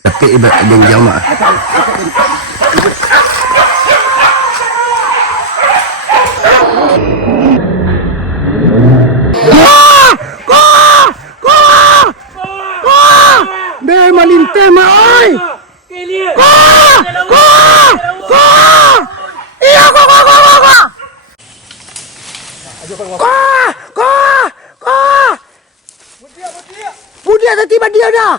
Tapi iba din jamaah. Be malinte ma oi. Iya ko. Budia tiba dia dah.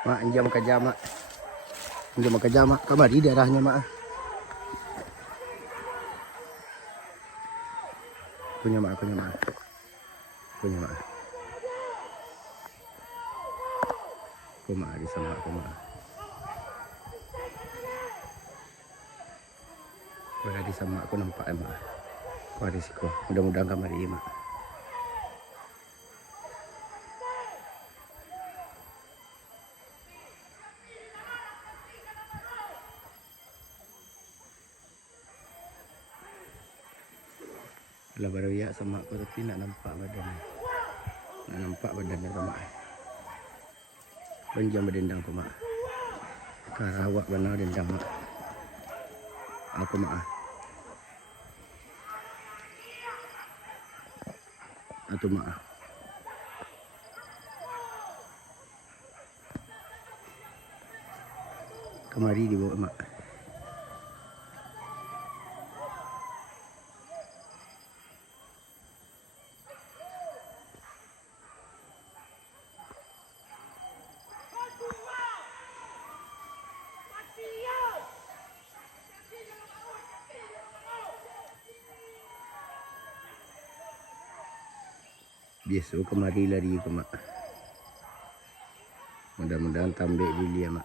Mak, injam ke jama. Injam ke jama. Kamari daerahnya, Mak. Punya Mak. Punya Mak. Di sama aku, Mak. Di sama aku nampak, Mak. Kau risiko. Mudah-mudahan kamari, Mak. Lah baru ya sama aku tapi nak nampak badannya. Nak nampak badannya tu mak. Benjam berdendang tu mak. Karawak benar dendang mak. Aku mak. Atau mak. Kemari dibawa mak. Biasa kemari lari ke mak. Mudah-mudahan tambah di lia mak.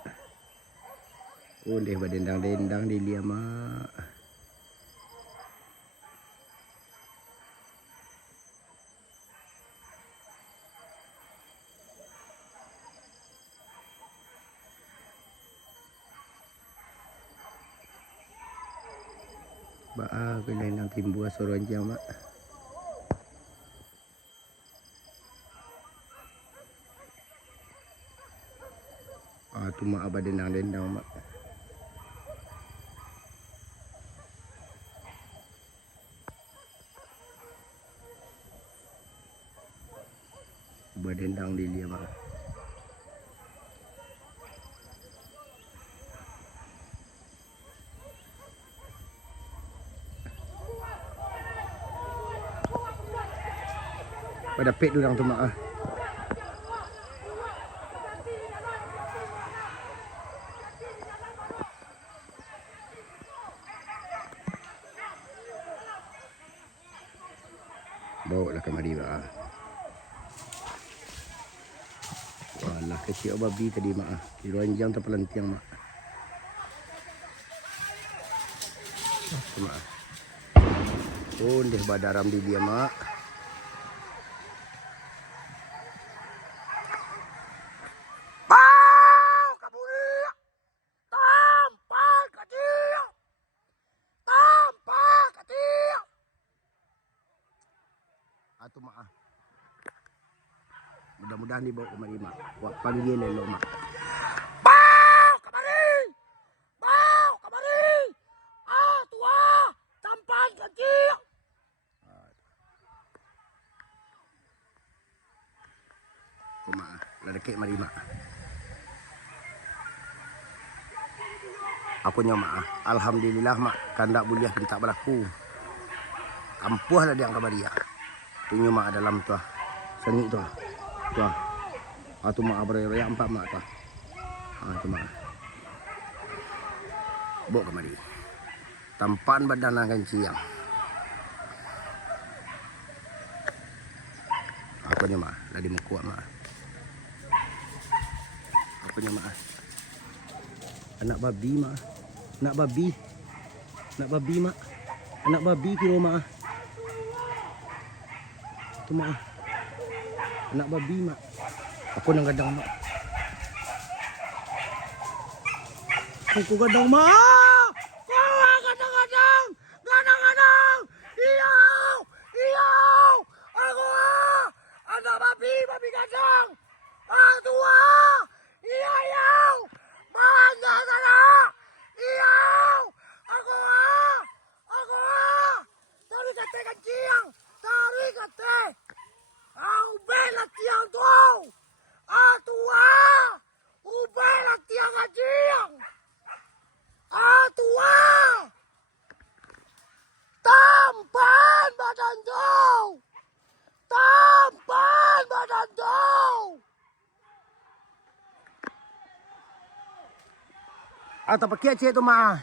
Oh deh berdendang-dendang di lia mak. Baa berdendang timbul soronjang mak. Tu mak abah dendang-dendang mak. Berdendang di dia mak. Pada pet orang tu mak. Bawa lah kemari mak. Walah kecil babi tadi mak. Di ranjang terpelantiang mak. Mak. Oh ndeh badaram di dia mak. Atau mak. Mudah-mudahan dibawa kemari mak. Wak panggil lelo mak. Bau kemari. Ah tua. Tampan kecil. Mak. Lah dekik mari mak. Aku mak. Alhamdulillah mak. Kandak buliah minta berlaku. Ampuh lah dia kemari ya. Tunjuk mak dalam tuah sengit tuah. Tu mak beroyak empat mak tuah. Tu mak. Bawa kemari. Tampan badan akan siang. Aku Pokoknya mak, lagi mau kuat mak. Pokoknya mak. Anak babi mak. Anak babi. Anak babi mak. Anak babi piro mak. Itu mak. Anak babi mak. Aku nang gadang mak. Aku gadang mak. Kau gadang-gadang. Gadang-gadang. Iyau. Iyau. Aku anak babi, babi gadang. Tua. Iyau. Mana sana? Iyau. Aku. Tarik kate kancing. Tarik kate. Ubelah tiang tu. Tua. Ubelah tiang kancing. Tua. Tampan badan tu. Tampan badan tu. Atau pakai cek tu mah.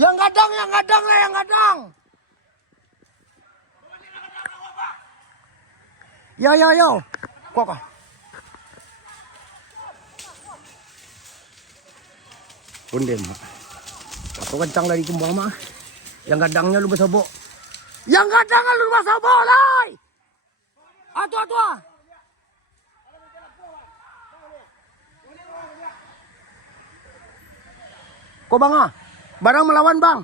Yang gadang lah, yang gadang. Yo. Kok. Punde mak. Aku kencang dari kumbang mak. Yang gadangnya lu bersobok. Yang gadangnya lu bersobok lai. Atu. Kok bang ah? Barang melawan bang.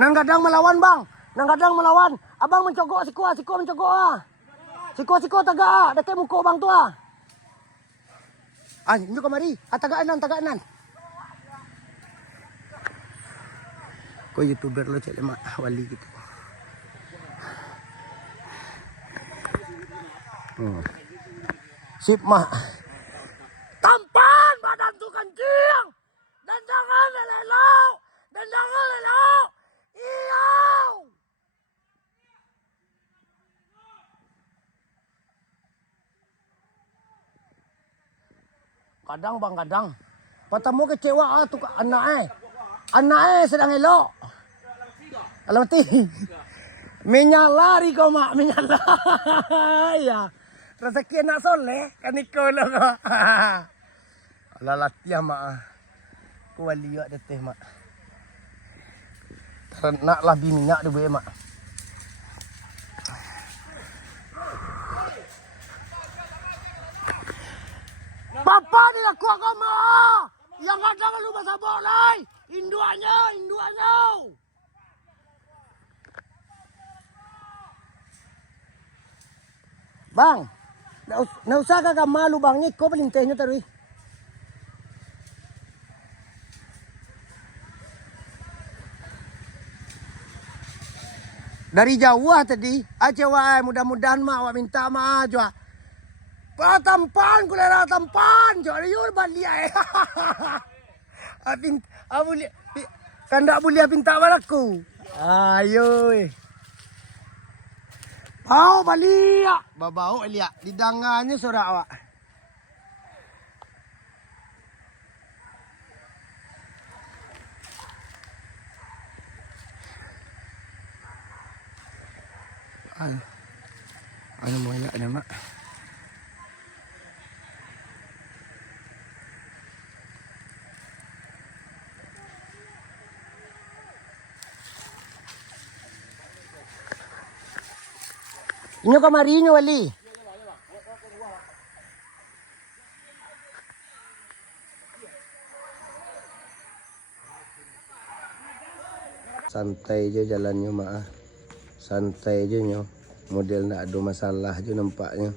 Nang gadang melawan bang. Nang gadang melawan. Abang mencogok siko mencogok ah. Siko tagak ah. Dekat muka bang tu ah. Injuk kemari. Tagakanan. Kau YouTuber lo cek lemak wali gitu. Sip mak. Tampan badan tu kancing. Dan jangan lelok. Iyau. Kadang bang, kadang. Patamu kecewa tu anak sedang elok. Alam mati. Menyalari kau mak, ya. Rezeki nak soleh kan ikut lo kau. Alah latihan mak. Ku wali awak deteh mak. Nak lah minyak dia boleh mak. Papa ni aku agama. Yang kadang lu bersabak lai. Induannya. Bang, nak usah kagak malu bang ni. Kau paling tehnya terus. Dari jauh tadi, aja mudah-mudahan mak awak minta mak aja. Tampan kulera tampan, jadi yur balia. Kandak boleh pinta balaku. Ayo. Bau balia, babau elia di dangannya suara awak. Ano mo ya nama? Inyo kamari nyo wali. Santai aja jalannya mak. Santai aja nyo. Model nak ada masalah aja nampaknya.